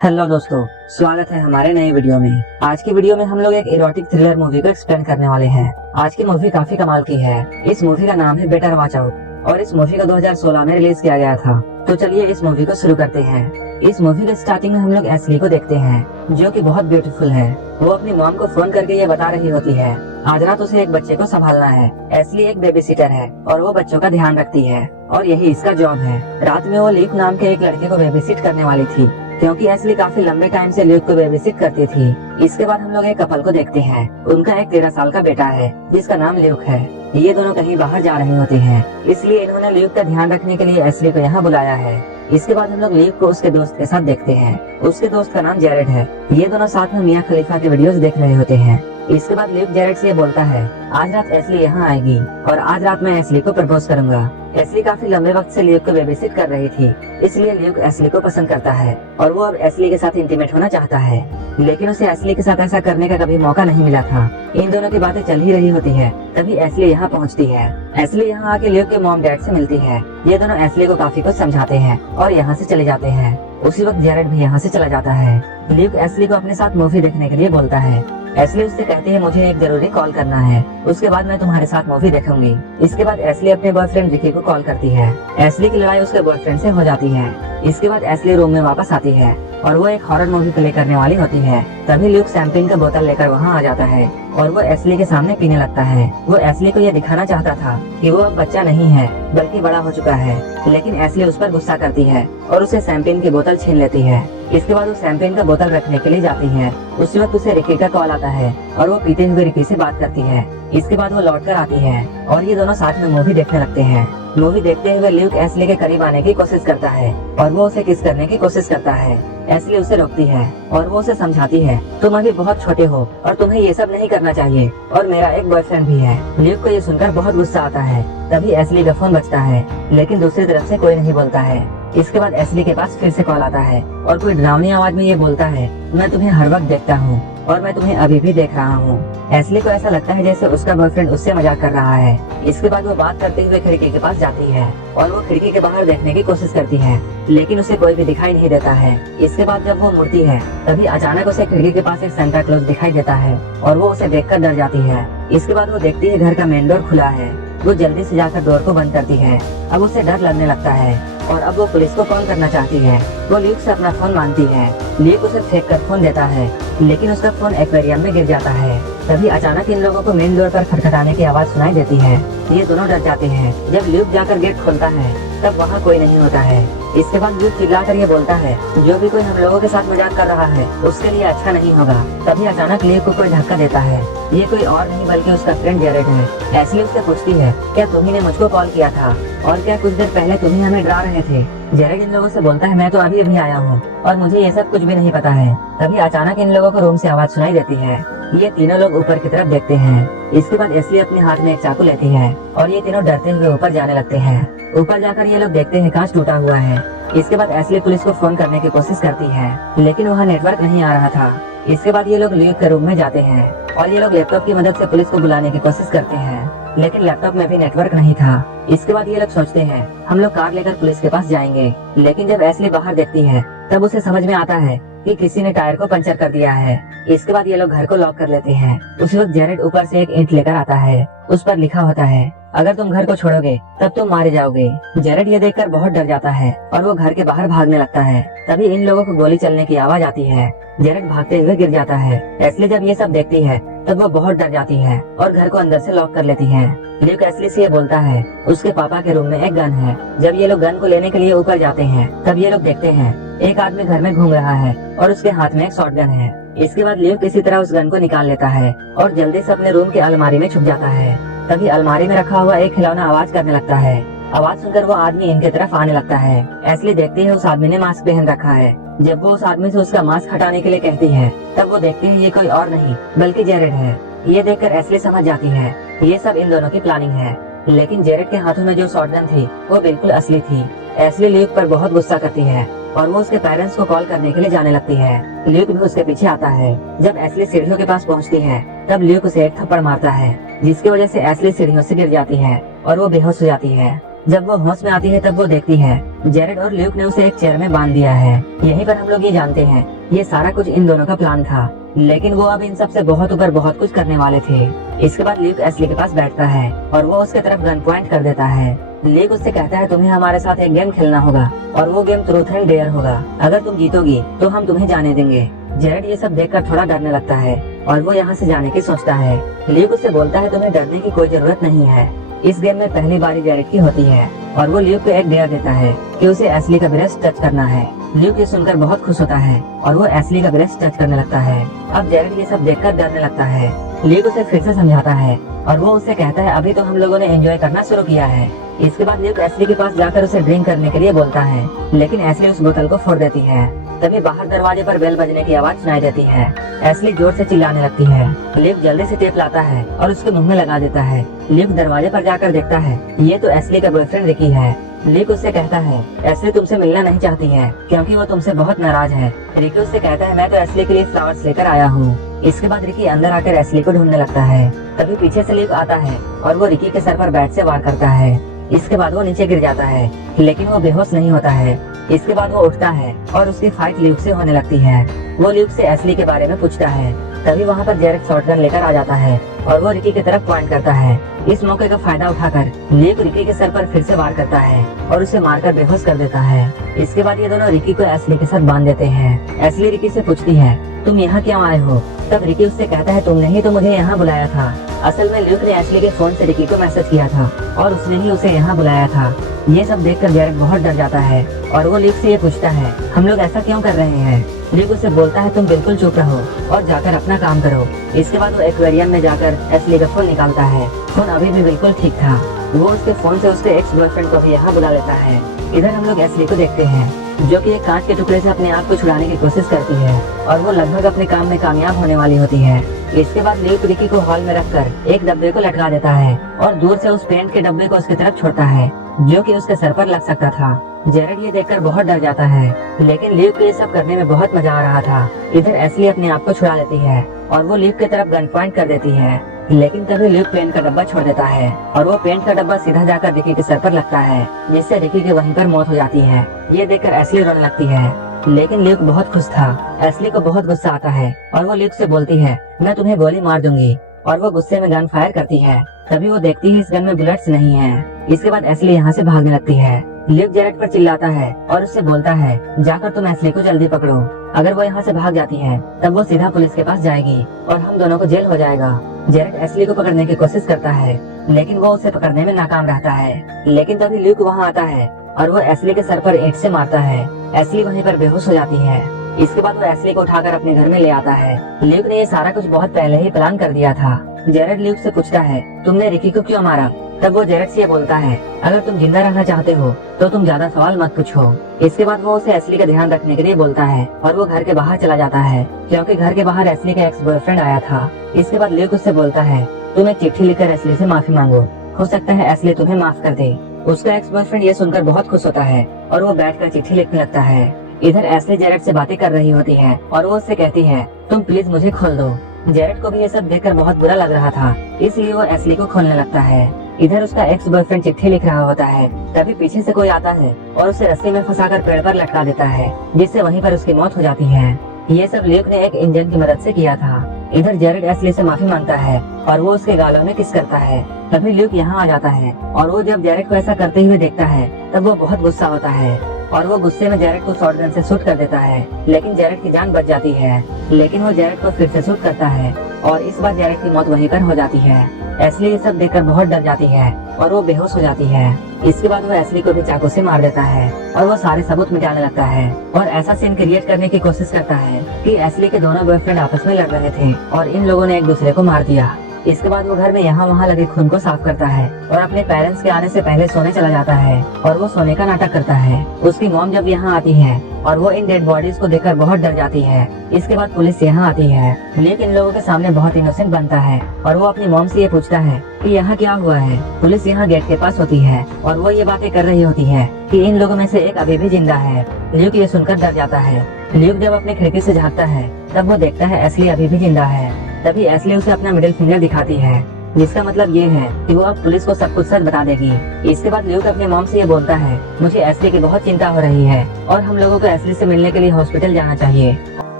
Hello दोस्तों, स्वागत है हमारे नए वीडियो में। आज की वीडियो में हम लोग एक इरोटिक थ्रिलर मूवी को एक्सप्लेन करने वाले हैं। आज की मूवी काफी कमाल की है। इस मूवी का नाम है बेटर वॉच आउट और इस मूवी को 2016 में रिलीज किया गया था। तो चलिए इस मूवी को शुरू करते हैं। इस मूवी के स्टार्टिंग में हम लोग एशली को देखते हैं जो कि बहुत ब्यूटीफुल है। वो अपनी मॉम को फोन करके ये बता रही होती है आज रात उसे एक बच्चे को संभालना है। एशली एक बेबी सिटर है और वो बच्चों का ध्यान रखती है और यही इसका जॉब है। रात में वो लीक नाम के एक लड़के को बेबी सिट करने वाली थी क्योंकि एशली काफी लंबे टाइम से ल्यूक को बेबीसिट करती थी। इसके बाद हम लोग एक कपल को देखते हैं। उनका एक 13 साल का बेटा है जिसका नाम ल्यूक है। ये दोनों कहीं बाहर जा रहे होते हैं, इसलिए इन्होंने ल्यूक का ध्यान रखने के लिए एशली को यहाँ बुलाया है। इसके बाद हम लोग ल्यूक को उसके दोस्त के साथ देखते हैं। उसके दोस्त का नाम जेरेड है। ये दोनों साथ में मियां खलीफा के वीडियोस देख रहे होते हैं। इसके बाद ल्यूक जेरेड से बोलता है आज रात एशली यहाँ आएगी और आज रात मैं एशली को प्रपोज करूंगा। एशली काफी लंबे वक्त से ल्यूक को बेबीसिट कर रही थी, इसलिए ल्यूक एशली को पसंद करता है और वो अब एशली के साथ इंटीमेट होना चाहता है, लेकिन उसे एशली के साथ ऐसा करने का कभी मौका नहीं मिला था। इन दोनों की बातें चल ही रही होती है, तभी एशली यहाँ पहुँचती है। एशली यहाँ आके ल्यूक के मॉम डैड से मिलती है। ये दोनों एशली को काफी कुछ समझाते हैं और यहाँ से चले जाते हैं। उसी वक्त जेरेड भी यहाँ से चला जाता है। ल्यूक एशली को अपने साथ मूवी देखने के लिए बोलता है। एशली उससे कहती है मुझे एक जरूरी कॉल करना है, उसके बाद मैं तुम्हारे साथ मूवी देखूंगी। इसके बाद एशली अपने बॉयफ्रेंड रिकी को कॉल करती है। एशली की लड़ाई उसके बॉयफ्रेंड से हो जाती है। इसके बाद एशली रूम में वापस आती है और वो एक हॉरर मूवी प्ले करने वाली होती है। तभी ल्यूक शैंपेन का बोतल लेकर वहाँ आ जाता है और वो एशली के सामने पीने लगता है। वो एशली को ये दिखाना चाहता था कि वो अब बच्चा नहीं है बल्कि बड़ा हो चुका है, लेकिन एशली उस पर गुस्सा करती है और उसे शैंपेन की बोतल छीन लेती है। इसके बाद वो शैंपेन का बोतल रखने के लिए जाती है। उसी वक्त उसे रिकी का कॉल आता है और वो पीते हुए रिकी से बात करती है। इसके बाद वो लौट कर आती है और ये दोनों साथ में मूवी देखने लगते हैं। मूवी देखते हुए ल्यूक एशली के करीब आने की कोशिश करता है और वो उसे किस करने की कोशिश करता है। एशली उसे रोकती है और वो उसे समझाती है तुम अभी बहुत छोटे हो और तुम्हें ये सब नहीं करना चाहिए और मेरा एक बॉयफ्रेंड भी है। ल्यूक को ये सुनकर बहुत गुस्सा आता है। तभी एशली का फोन बजता है, लेकिन दूसरी तरफ से कोई नहीं बोलता है। इसके बाद एशली के पास फिर से कॉल आता है और कोई डरावनी आवाज में ये बोलता है मैं तुम्हें हर वक्त देखता हूँ और मैं तुम्हें अभी भी देख रहा हूँ। एशली को ऐसा लगता है जैसे उसका बॉयफ्रेंड उससे मजाक कर रहा है। इसके बाद वो बात करते हुए खिड़की के पास जाती है और वो खिड़की के बाहर देखने की कोशिश करती है, लेकिन उसे कोई भी दिखाई नहीं देता है। इसके बाद जब वो मुड़ती है तभी अचानक उसे खिड़की के पास एक सेंटा क्लॉज दिखाई देता है और वो उसे देखकर डर जाती है। इसके बाद वो देखती है घर का मेन डोर खुला है। वो जल्दी से जाकर डोर को बंद करती है। अब उसे डर लगने लगता है और अब वो पुलिस को कॉल करना चाहती है। वो ल्यूक से अपना फोन मांगती है। ल्यूक उसे फेंक कर फोन देता है, लेकिन उसका फोन एक्वेरियम में गिर जाता है। तभी अचानक इन लोगों को मेन डोर पर खटखटाने की आवाज सुनाई देती है। ये दोनों डर जाते हैं। जब ल्यूक जाकर गेट खोलता है तब वहाँ कोई नहीं होता है। इसके बाद ल्यूक चिल्लाकर ये बोलता है जो भी कोई हम लोगों के साथ मजाक कर रहा है उसके लिए अच्छा नहीं होगा। तभी अचानक ल्यूक को कोई धक्का देता है। ये कोई और नहीं बल्कि उसका फ्रेंड जेरेड है। एशली उससे पूछती है क्या तुम्ही ने मुझको कॉल किया था और क्या कुछ देर पहले तुम्ही हमें डरा रहे थे। जेरेड इन लोगों से बोलता है मैं तो अभी अभी आया हूँ और मुझे ये सब कुछ भी नहीं पता है। तभी अचानक इन लोगों को रूम से आवाज सुनाई देती है। ये तीनों लोग ऊपर की तरफ देखते हैं। इसके बाद एशली अपने हाथ में एक चाकू लेती है और ये तीनों डरते हुए ऊपर जाने लगते हैं। ऊपर जाकर ये लोग देखते हैं कांच टूटा हुआ है। इसके बाद एशली पुलिस को फोन करने की कोशिश करती है, लेकिन वहाँ नेटवर्क नहीं आ रहा था। इसके बाद ये लोग ल्यूक के रूम में जाते हैं और ये लोग लैपटॉप की मदद से पुलिस को बुलाने की कोशिश करते हैं, लेकिन लैपटॉप में भी नेटवर्क नहीं था। इसके बाद ये लोग सोचते हैं हम लोग कार लेकर पुलिस के पास जाएंगे, लेकिन जब एशली बाहर देखती है तब उसे समझ में आता है कि किसी ने टायर को पंचर कर दिया है। इसके बाद ये लोग घर को लॉक कर लेते हैं। उस वक्त जेरेड ऊपर से एक ईंट लेकर आता है। उस पर लिखा होता है अगर तुम घर को छोड़ोगे तब तुम मारे जाओगे। जेरेड ये देखकर बहुत डर जाता है और वो घर के बाहर भागने लगता है। तभी इन लोगों को गोली चलने की आवाज आती है। जेरेड भागते हुए गिर जाता है। एशली जब ये सब देखती है तब वो बहुत डर जाती है और घर को अंदर से लॉक कर लेती है। ल्यूक एशली से ये बोलता है उसके पापा के रूम में एक गन है। जब ये लोग गन को लेने के लिए ऊपर जाते हैं तब ये लोग देखते हैं एक आदमी घर में घूम रहा है और उसके हाथ में एक शॉटगन है। इसके बाद ल्यूक किसी तरह उस गन को निकाल लेता है और जल्दी से अपने रूम की अलमारी में छुप जाता है। तभी अलमारी में रखा हुआ एक खिलौना आवाज करने लगता है। आवाज सुनकर वो आदमी इनके तरफ आने लगता है। एशली देखती है उस आदमी ने मास्क पहन रखा है। जब वो उस आदमी से उसका मास्क हटाने के लिए कहती है तब वो देखते हैं ये कोई और नहीं बल्कि जेरेड है। ये देखकर एशली समझ जाती है ये सब इन दोनों की प्लानिंग है, लेकिन जेरेड के हाथों में जो शॉटगन थी वो बिल्कुल असली थी। एशली ल्यूक पर बहुत गुस्सा करती है और वो उसके पेरेंट्स को कॉल करने के लिए जाने लगती है। ल्यूक भी उसके पीछे आता है। जब एशली सीढ़ियों के पास पहुंचती है तब ल्यूक उसे एक थप्पड़ मारता है, जिसकी वजह से एशली सीढ़ियों से गिर जाती है और वो बेहोश हो जाती है। जब वो होश में आती है तब वो देखती है जेरेड और ल्यूक ने उसे एक चेयर में बांध दिया है। यहीं पर हम लोग ये जानते हैं ये सारा कुछ इन दोनों का प्लान था, लेकिन वो अब इन सब से बहुत ऊपर बहुत कुछ करने वाले थे। इसके बाद ल्यूक एस्ली के पास बैठता है और वो उसके तरफ गन पॉइंट कर देता है। ल्यूक उससे कहता है तुम्हें हमारे साथ एक गेम खेलना होगा और वो गेम ट्रूथ एंड डेयर होगा। अगर तुम जीतोगी तो हम तुम्हें जाने देंगे। जेरेड ये सब देखकर थोड़ा डरने लगता है और वो यहाँ से जाने की सोचता है। ल्यूक उससे बोलता है तुम्हें डरने की कोई जरूरत नहीं है। इस गेम में पहली बारी जेरेड की होती है और वो ल्यूक को एक डेयर देता है कि उसे एस्ली का ब्रेस्ट टच करना है। ल्यूक ये सुनकर बहुत खुश होता है और वो एस्ली का ब्रेस्ट टच करने लगता है। अब जेरेड ये सब देखकर डरने लगता है। ल्यूक उसे फिर से समझाता है और वो उससे कहता है अभी तो हम लोगों ने एंजॉय करना शुरू किया है। इसके बाद ल्यूक एस्ली के पास जाकर उसे ड्रिंक करने के लिए बोलता है, लेकिन एस्ली उस बोतल को फोड़ देती है। तभी बाहर दरवाजे पर बेल बजने की आवाज सुनाई देती है। एस्ली जोर से चिल्लाने लगती है। ल्यूक जल्दी से टेप लाता है और उसके मुंह में लगा देता है। ल्यूक दरवाजे पर जाकर देखता है ये तो एस्ली का बॉयफ्रेंड रिकी है। ल्यूक उससे कहता है एस्ली तुमसे मिलना नहीं चाहती है क्योंकि वो तुमसे बहुत नाराज है। रिकी उससे कहता है मैं तो एस्ली के लिए फ्लावर्स लेकर आया हूँ। इसके बाद रिकी अंदर आकर एस्ली को ढूंढने लगता है। तभी पीछे से ल्यूक आता है और वो रिकी के सर पर बैट से वार करता है। इसके बाद वो नीचे गिर जाता है, लेकिन वो बेहोश नहीं होता है। इसके बाद वो उठता है और उसकी फाइट ल्यूक से होने लगती है। वो ल्यूक से एस्ली के बारे में पूछता है। तभी वहाँ पर जेरेड शॉटगन लेकर आ जाता है और वो रिकी की तरफ पॉइंट करता है। इस मौके का फायदा उठाकर ल्यूक रिकी के सर पर फिर से वार करता है और उसे मारकर बेहोश कर देता है। इसके बाद ये दोनों रिकी को एस्ली के साथ बांध देते हैं। एस्ली रिकी से पूछती है तुम यहाँ क्यों आए हो? तब रिकी उससे कहता है तुमने ही तो मुझे यहाँ बुलाया था। असल में ल्यूक ने एस्ली के फोन से रिकी को मैसेज किया था और उसने ही उसे यहाँ बुलाया था। ये सब देखकर जेरेड बहुत डर जाता है और वो ल्यूक से ये पूछता है हम लोग ऐसा क्यों कर रहे हैं? ल्यूक उससे बोलता है तुम बिल्कुल चुप रहो और जाकर अपना काम करो। इसके बाद वो एक्वेरियम में जाकर एस्ली का फोन निकालता है। फोन अभी भी बिल्कुल ठीक था। वो उसके फोन से उसके एक्स बॉयफ्रेंड को भी यहाँ बुला लेता है। इधर हम लोग एस्ली को देखते हैं जो कि एक कांच के टुकड़े से अपने आप को छुड़ाने की कोशिश करती है और वो लगभग अपने काम में कामयाब होने वाली होती है। इसके बाद ल्यूक रिकी को हॉल में रखकर एक डब्बे को लटका देता है और दूर से उस पेंट के डब्बे को उसकी तरफ छोड़ता है जो कि उसके सर पर लग सकता था। जेरेड ये देखकर बहुत डर जाता है, लेकिन ल्यूक को ये सब करने में बहुत मजा आ रहा था। इधर एस्ली अपने आप को छुड़ा लेती है और वो ल्यूक की तरफ गन पॉइंट कर देती है, लेकिन तभी ल्यूक पेंट का डब्बा छोड़ देता है और वो पेंट का डब्बा सीधा जाकर रिकी के सर पर लगता है, जिससे रिकी की वहीं पर मौत हो जाती है। ये देखकर एस्ली रोने लगती है, लेकिन ल्यूक बहुत खुश था। एस्ली को बहुत गुस्सा आता है और वो ल्यूक से बोलती है मैं तुम्हें गोली मार दूंगी, और वो गुस्से में गन फायर करती है। तभी वो देखती है इस गन में बुलेट्स नहीं है। इसके बाद एस्ली यहाँ से भागने लगती है। ल्यूक जेरेड पर चिल्लाता है और उससे बोलता है जाकर तुम एस्ली को जल्दी पकड़ो। अगर वो यहाँ से भाग जाती है तब वो सीधा पुलिस के पास जाएगी और हम दोनों को जेल हो जाएगा। जेरेड एस्ली को पकड़ने की कोशिश करता है, लेकिन वो उसे पकड़ने में नाकाम रहता है। लेकिन तभी ल्यूक वहाँ आता है और वो एस्ली के सर पर ईंट से मारता है। एस्ली वहीं पर बेहोश हो जाती है। इसके बाद वो एस्ली को उठाकर अपने घर में ले आता है। ल्यूक ने ये सारा कुछ बहुत पहले ही प्लान कर दिया था। जेरेड ल्यूक से पूछता है तुमने रिकी को क्यों मारा? तब वो जेरेड से बोलता है अगर तुम जिंदा रहना चाहते हो तो तुम ज्यादा सवाल मत पूछो। इसके बाद वो उसे एस्ली का ध्यान रखने के लिए बोलता है और वो घर के बाहर चला जाता है क्योंकि घर के बाहर एस्ली का एक्स बॉयफ्रेंड आया था। इसके बाद ल्यूक उससे बोलता है तुम एक चिट्ठी लिखकर एस्ली से माफी मांगो, हो सकता है एस्ली तुम्हें माफ कर दे। उसका एक्स बॉयफ्रेंड ये सुनकर बहुत खुश होता है और वो बैठकर चिट्ठी लिखने लगता है। इधर एस्ली जेरेड से बातें कर रही होती है और वो उससे कहती है तुम प्लीज मुझे खोल दो। जेरेड को भी ये सब देखकर बहुत बुरा लग रहा था, इसलिए वो एस्ली को खोलने लगता है। इधर उसका एक्स बॉयफ्रेंड चिट्ठी लिख रहा होता है। तभी पीछे से कोई आता है और उसे रस्सी में फंसाकर पेड़ पर लटका देता है, जिससे वहीं पर उसकी मौत हो जाती है। ये सब ल्यूक ने एक इंजन की मदद से किया था। इधर जेरेड एस्ली से माफी मांगता है और वो उसके गालों में किस करता है। तभी ल्यूक यहाँ आ जाता है और वो जब जेरेड को ऐसा करते हुए देखता है तब वो बहुत गुस्सा होता है और वो गुस्से में जेरेड को शॉटगन से शूट कर देता है, लेकिन जेरेड की जान बच जाती है। लेकिन वो जेरेड को फिर से शूट करता है और इस बार जेरेड की मौत वहीं पर हो जाती है। एस्ली ये सब देखकर बहुत डर जाती है और वो बेहोश हो जाती है। इसके बाद वो एस्ली को भी चाकू से मार देता है और वो सारे सबूत मिटाने लगता है और ऐसा सीन क्रिएट करने की कोशिश करता है कि एस्ली के दोनों बॉयफ्रेंड आपस में लड़ रहे थे और इन लोगों ने एक दूसरे को मार दिया। इसके बाद वो घर में यहाँ वहाँ लगे खून को साफ करता है और अपने पेरेंट्स के आने से पहले सोने चला जाता है और वो सोने का नाटक करता है। उसकी मॉम जब यहाँ आती है और वो इन डेड बॉडीज को देखकर बहुत डर जाती है। इसके बाद पुलिस यहाँ आती है, लेकिन इन लोगों के सामने बहुत इनोसेंट बनता है और वो अपनी मॉम से ये पूछता है कि यहाँ क्या हुआ है। पुलिस यहाँ गेट के पास होती है और वो ये बातें कर रही होती है कि इन लोगों में से एक अभी भी जिंदा है। ल्यूक ये सुनकर डर जाता है। ल्यूक जब अपनी खिड़की से झांकता है तब वो देखता है एस्ली अभी भी जिंदा है। तभी एस्ली उसे अपना मिडिल फिंगर दिखाती है। जिसका मतलब ये है कि वो अब पुलिस को सब कुछ सच बता देगी। इसके बाद ल्यूक अपने मॉम से ये बोलता है, मुझे एशली की बहुत चिंता हो रही है और हम लोगों को एशली से मिलने के लिए हॉस्पिटल जाना चाहिए।